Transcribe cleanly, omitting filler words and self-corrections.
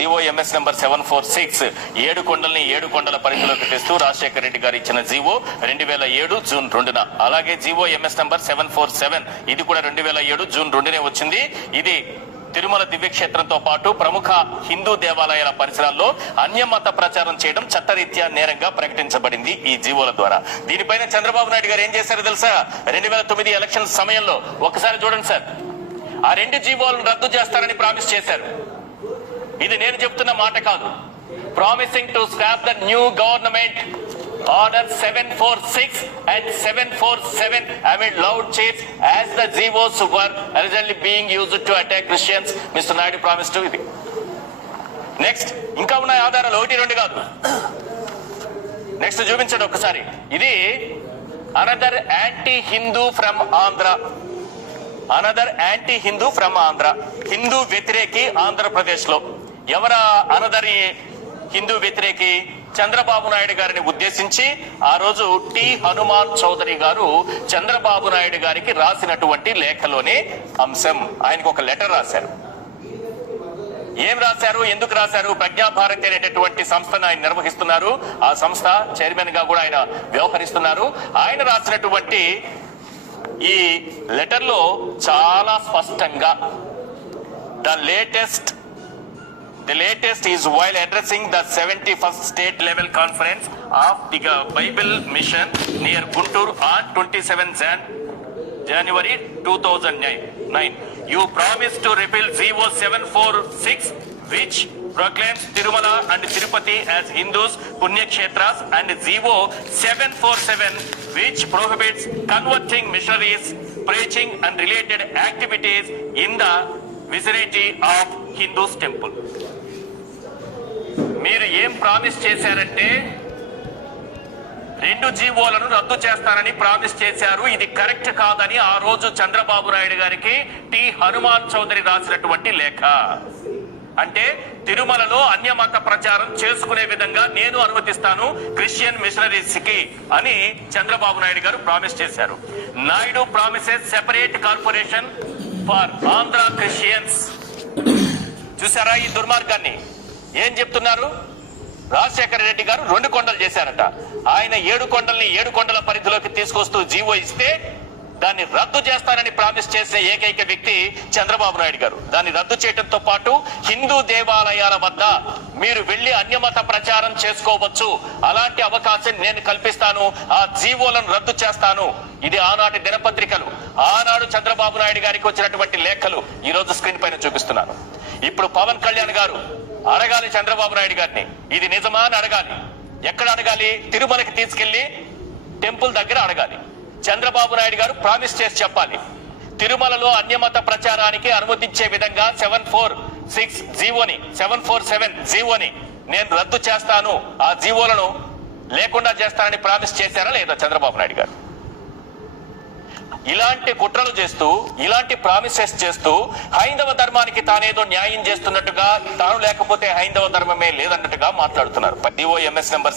డిఓఎంఎస్ number 746 7 కొండల్ని 7 కొండల పరిధిలోకి తెస్తూ రాజశేఖర రెడ్డి గారు ఇచ్చిన జీవో 2007 జూన్ 2న. అలాగే జీవోఎంఎస్ నెంబర్ 747 ఇది కూడా 2007 జూన్ 2నే వచ్చింది. ఇది తిరుమల దివ్యక్షేత్రంతో పాటు ప్రముఖ హిందూ దేవాలయాల పరిసరాల్లో అన్యమత ప్రచారం చేయడం చట్టరీత్యా నేరంగా ప్రకటించబడింది ఈ జీవోల ద్వారా. దీనిపైన చంద్రబాబు నాయుడు గారు ఏం చేశారో తెలుసా? 2009 ఎలక్షన్ సమయంలో ఒకసారి చూడండి సార్, ఆ 2 జీవోలను రద్దు చేస్తారని ప్రామిస్ చేశారు. ఇది నేను చెప్తున్న మాట కాదు. Promising to scrap the new government Order 746 and 747 amid loud cheers as the Zivos were originally being used to attack Christians. Mr. Naidu promised to ఇది. నెక్స్ట్ ఇంకా ఉన్న ఆధారాలు 1, 2 కాదు. నెక్స్ట్ చూపించండి ఒకసారి. ఇది another anti Hindu from Andhra. Another anti Hindu from Andhra. Hindu వ్యతిరేకి ఆంధ్రప్రదేశ్ లో. ఎవరా అనదర్ హిందూ వ్యతిరేకి? చంద్రబాబు నాయుడు గారిని ఉద్దేశించి ఆ రోజు టి హనుమాన్ చౌదరి గారు చంద్రబాబు నాయుడు గారికి రాసినటువంటి లేఖలోని అంశం. ఆయనకు ఒక లెటర్ రాశారు. ఏం రాశారు, ఎందుకు రాశారు? ప్రజ్ఞాభారతి అనేటటువంటి సంస్థను ఆయన నిర్వహిస్తున్నారు. ఆ సంస్థ చైర్మన్ గా కూడా ఆయన వ్యవహరిస్తున్నారు. ఆయన రాసినటువంటి ఈ లెటర్ లో చాలా స్పష్టంగా The latest is while addressing the 71st state level conference of the Bible mission near Guntur on 27 January 2009. You promised to repeal ZO 746 which proclaims Tirumala and Tirupati as Hindus Punya Kshetras and ZO 747 which prohibits converting missionaries, preaching and related activities in the vicinity of Hindus temple. మీరు ఏం promise చేశారంటే 2 జీవోలను రద్దు చేస్తానని promise చేశారు. ఇది correct కాదని ఆ రోజు చంద్రబాబు నాయుడు గారికి టి హనుమాన్ చౌదరి రాసినటువంటి లేఖ. అంటే తిరుమలలో అన్యమత ప్రచారం చేసుకునే విధంగా నేను అనుమతిస్తాను క్రిస్టియన్ మిషనరీస్ కి అని చంద్రబాబు నాయుడు గారు ప్రామిస్ చేశారు. Naidu promises separate corporation for Andhra Christians. చూసారా ఈ దుర్మార్గాన్ని? ఏం చెప్తున్నారు? రాజశేఖర రెడ్డి గారు 2 కొండలు చేశారట. ఆయన 7 కొండల్ని 7 కొండల పరిధిలోకి తీసుకొస్తూ జీవో ఇస్తే దాన్ని రద్దు చేస్తానని ప్రామిస్ చేసే ఏకైక వ్యక్తి చంద్రబాబు నాయుడు గారు. దాన్ని రద్దు చేయడంతో పాటు హిందూ దేవాలయాల వద్ద మీరు వెళ్లి అన్యమత ప్రచారం చేసుకోవచ్చు, అలాంటి అవకాశం నేను కల్పిస్తాను, ఆ జీవోలను రద్దు చేస్తాను. ఇది ఆనాటి దినపత్రికలు, ఆనాడు చంద్రబాబు నాయుడు గారికి వచ్చినటువంటి లేఖలు ఈ రోజు స్క్రీన్ పైన చూపిస్తున్నాను. ఇప్పుడు పవన్ కళ్యాణ్ గారు అడగాలి చంద్రబాబు నాయుడు గారిని, ఇది నిజమా అని అడగాలి. ఎక్కడ అడగాలి? తిరుమలకి తీసుకెళ్లి టెంపుల్ దగ్గర అడగాలి. చంద్రబాబు నాయుడు గారు ప్రామిస్ చేసి చెప్పాలి, తిరుమలలో అన్యమత ప్రచారానికి అనుమతించే విధంగా 746 జీవోని 747 జీవోని నేను రద్దు చేస్తాను, ఆ జీవోలను లేకుండా చేస్తానని ప్రామిస్ చేశారా లేదా చంద్రబాబు నాయుడు గారు? ఇలాంటి కుట్రలు చేస్తూ, ఇలాంటి ప్రామిసెస్ చేస్తూ హైందవ ధర్మానికి తానేదో న్యాయం చేస్తున్నట్టుగా, తాను లేకపోతే హైందవ ధర్మమే లేదన్నట్టుగా మాట్లాడుతున్నారు. డిఓఎంఎస్ నెంబర్